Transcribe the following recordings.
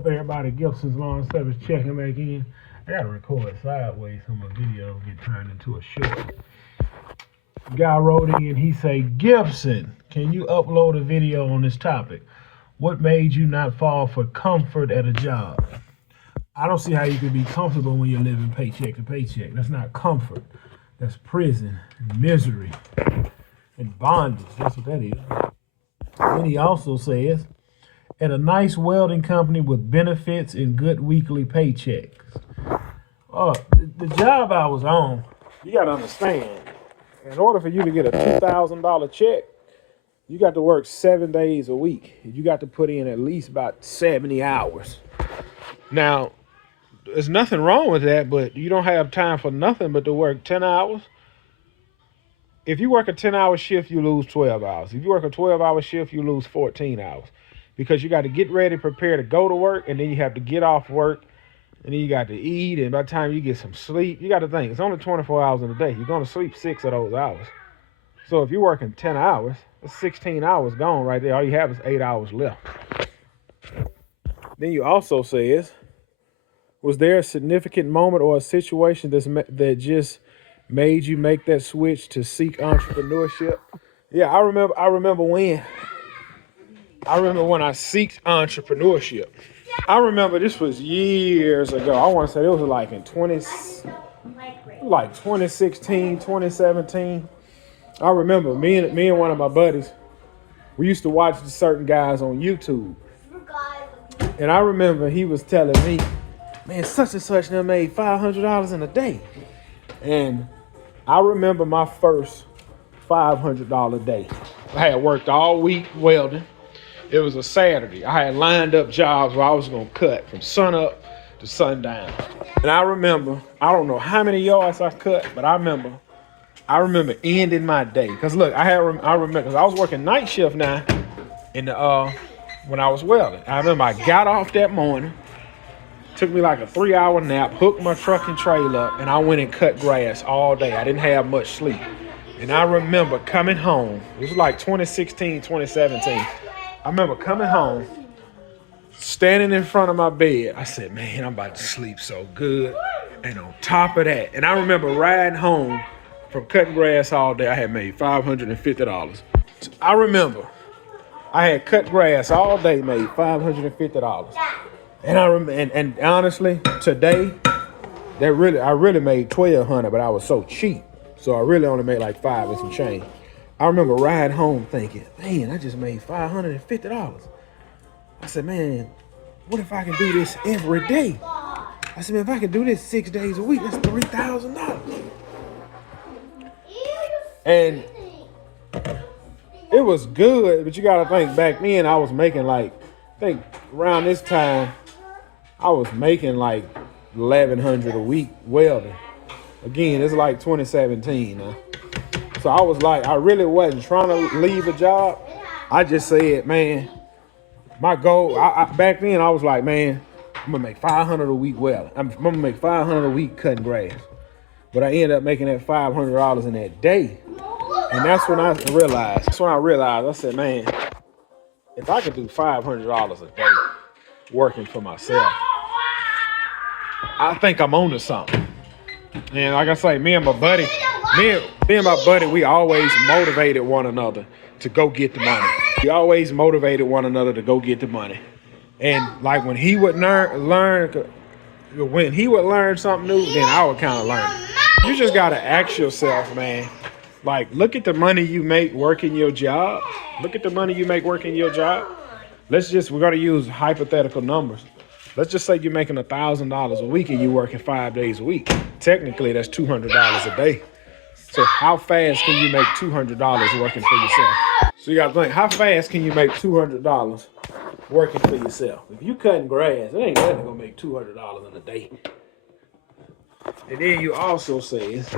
up, everybody? Gibson's Lawn Service checking back in. I gotta record sideways so my video don't get turned into a short. Guy wrote in, he say, Gibson, can you upload a video on this topic? What made you not fall for comfort at a job? I don't see how you can be comfortable when you're living paycheck to paycheck. That's not comfort. That's prison and misery and bondage. That's what that is. And he also says, at a nice welding company with benefits and good weekly paychecks. The job I was on, you got to understand, in order for you to get a $2,000 check, you got to work 7 days a week. You got to put in at least about 70 hours. Now, there's nothing wrong with that, but you don't have time for nothing but to work 10 hours. If you work a 10-hour shift, you lose 12 hours. If you work a 12-hour shift, you lose 14 hours. Because you got to get ready, prepare to go to work, and then you have to get off work, and then you got to eat, and by the time you get some sleep, you got to think, it's only 24 hours in a day. You're going to sleep 6 of those hours. So if you're working 10 hours, that's 16 hours gone right there. All you have is 8 hours left. Then you also says, was there a significant moment or a situation that just made you make that switch to seek entrepreneurship? Yeah, I remember when I seeked entrepreneurship. I remember this was years ago. I want to say it was like in 2016, 2017. I remember me and one of my buddies, we used to watch certain guys on YouTube. And I remember he was telling me, man, such and such now made $500 in a day. And I remember my first $500 day. I had worked all week welding. It was a Saturday. I had lined up jobs where I was going to cut from sun up to sundown. And I remember, I don't know how many yards I cut, but I remember ending my day. Because look, I remember, because I was working night shift now when I was welding. I remember I got off that morning, took me like a 3-hour nap, hooked my truck and trailer up, and I went and cut grass all day. I didn't have much sleep. And I remember coming home, it was like 2016, 2017. I remember coming home, standing in front of my bed. I said, man, I'm about to sleep so good. And on top of that, and I remember riding home from cutting grass all day. I had made $550. I remember I had cut grass all day, made $550. And and honestly, today, I really made $1,200, but I was so cheap. So I really only made like $5 and some change. I remember riding home thinking, man, I just made $550. I said, man, what if I can do this every day? I said, man, if I can do this 6 days a week, that's $3,000. And it was good, but you got to think back then I was making I think around this time, I was making like $1,100 a week welding. Again, it's like 2017 now. So I was like, I really wasn't trying to leave a job. I just said, man, my goal, back then I was like, man, I'm gonna make $500 a week welding. I'm gonna make $500 a week cutting grass. But I ended up making that $500 in that day. And that's when I realized, I said, man, if I could do $500 a day working for myself, I think I'm on to something. And like I say, me and my buddy, we always motivated one another to go get the money. We always motivated one another to go get the money. And like when he would learn something new, then I would kind of learn. You just gotta ask yourself, man, like, look at the money you make working your job. We're gonna use hypothetical numbers. Let's just say you're making $1,000 a week and you're working 5 days a week. Technically, that's $200 a day. So how fast can you make $200 working for yourself? So you gotta think, how fast can you make $200 working for yourself? If you cutting grass, it ain't nothing gonna make $200 in a day. And then you also say, let's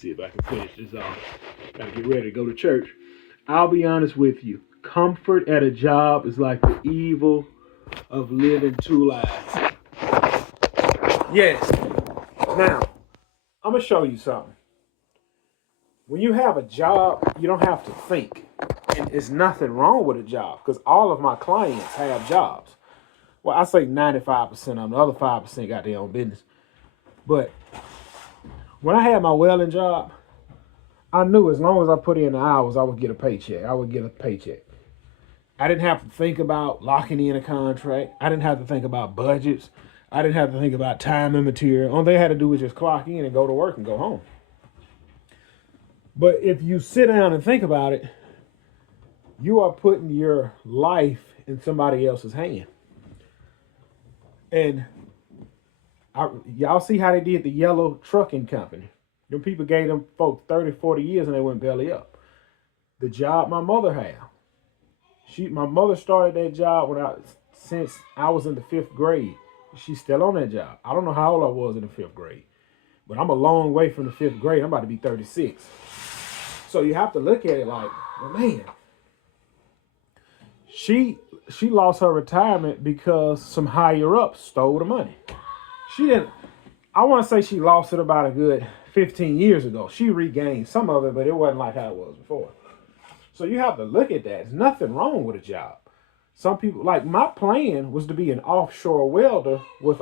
see if I can finish this off. Gotta get ready to go to church. I'll be honest with you. Comfort at a job is like the evil of living two lives. Yes. Now, I'm gonna show you something. When you have a job, you don't have to think. And there's nothing wrong with a job because all of my clients have jobs. Well, I say 95% of them. The other 5% got their own business. But when I had my welding job, I knew as long as I put in the hours, I would get a paycheck. I would get a paycheck. I didn't have to think about locking in a contract. I didn't have to think about budgets. I didn't have to think about time and material. All they had to do was just clock in and go to work and go home. But if you sit down and think about it, you are putting your life in somebody else's hand. And y'all see how they did the yellow trucking company. Them people gave them folks 30, 40 years and they went belly up. The job my mother had. My mother started that job since I was in the 5th grade. She's still on that job. I don't know how old I was in the 5th grade, but I'm a long way from the 5th grade. I'm about to be 36. So you have to look at it like, well, man, she lost her retirement because some higher ups stole the money. She didn't. I want to say she lost it about a good 15 years ago. She regained some of it, but it wasn't like how it was before. So you have to look at that. There's nothing wrong with a job. Some people, like my plan was to be an offshore welder with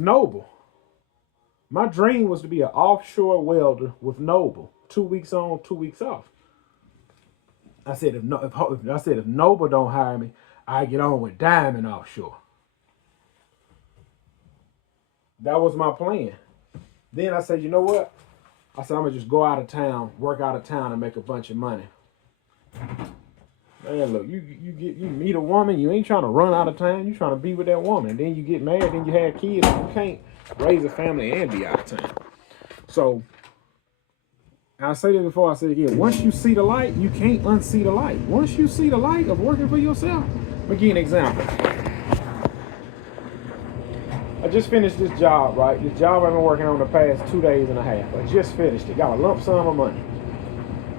Noble. My dream was to be an offshore welder with Noble. 2 weeks on, 2 weeks off. I said if Noble don't hire me, I get on with Diamond Offshore. That was my plan. Then I said, you know what? I said, I'm going to just go out of town, work out of town, and make a bunch of money. Man, look, you meet a woman, you ain't trying to run out of town, you trying to be with that woman. And then you get married, then you have kids, and you can't raise a family and be out of town. So, I say this before, I say it again. Once you see the light, you can't unsee the light. Once you see the light of working for yourself, let me give you an example. I just finished this job, right? This job I've been working on the past 2 days and a half. I just finished it. Got a lump sum of money.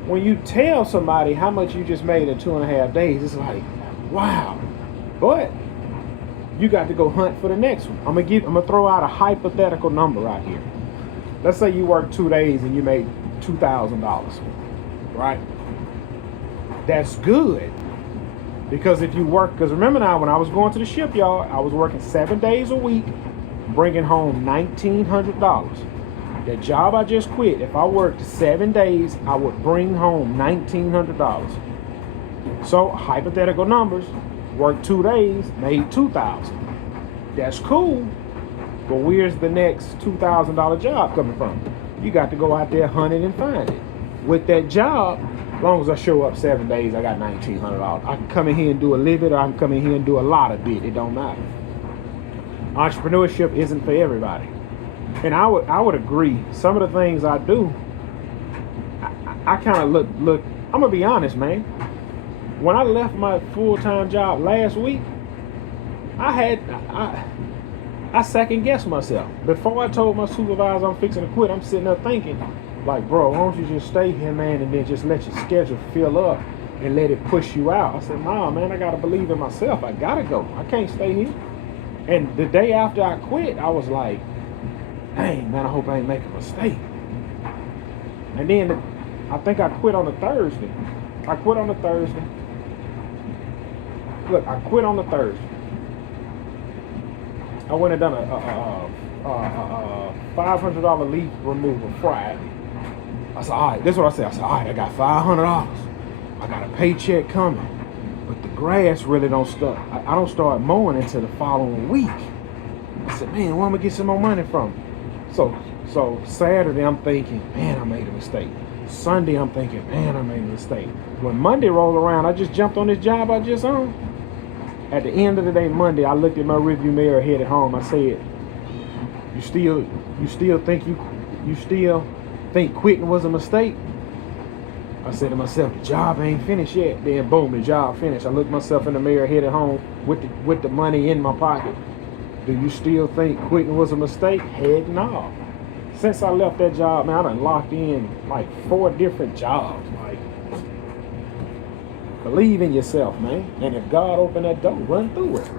When you tell somebody how much you just made in 2.5 days, it's like, wow. But you got to go hunt for the next one. I'm gonna throw out a hypothetical number right here. Let's say you work 2 days and you made $2,000, right? That's good. Because if you work, because remember now, when I was going to the shipyard, I was working 7 days a week, bringing home $1,900. That job I just quit, if I worked 7 days, I would bring home $1,900. So hypothetical numbers, worked 2 days, made $2,000. That's cool, but where's the next $2,000 job coming from? You got to go out there hunting and find it. With that job, as long as I show up 7 days, I got $1,900. I can come in here and do a little bit, or I can come in here and do a lot of bit. It don't matter. Entrepreneurship isn't for everybody. And I would agree. Some of the things I do, I kind of look. I'm gonna be honest, man. When I left my full-time job last week, I second guessed myself. Before I told my supervisor I'm fixing to quit, I'm sitting there thinking, like, bro, why don't you just stay here, man, and then just let your schedule fill up and let it push you out? I said, nah, man, I gotta believe in myself. I gotta go. I can't stay here. And the day after I quit, I was like, dang, man, I hope I ain't making a mistake. And then I think I quit on a Thursday. Look, I quit on a Thursday. I went and done a $500 leaf removal Friday. I said, all right, this is what I said. I said, all right, I got $500. I got a paycheck coming. But the grass really don't start. I don't start mowing until the following week. I said, man, where am I gonna get some more money from? So Saturday, I'm thinking, man, I made a mistake. Sunday, I'm thinking, man, I made a mistake. When Monday rolled around, I just jumped on this job I just on. At the end of the day, Monday, I looked at my rearview mirror, headed home. I said, you still think quitting was a mistake? I said to myself, the job ain't finished yet. Then boom, the job finished. I looked myself in the mirror, headed home with the money in my pocket. Do you still think quitting was a mistake? Heck no. Since I left that job, man, I done locked in like 4 different jobs. Like, believe in yourself, man. And if God opened that door, run through it.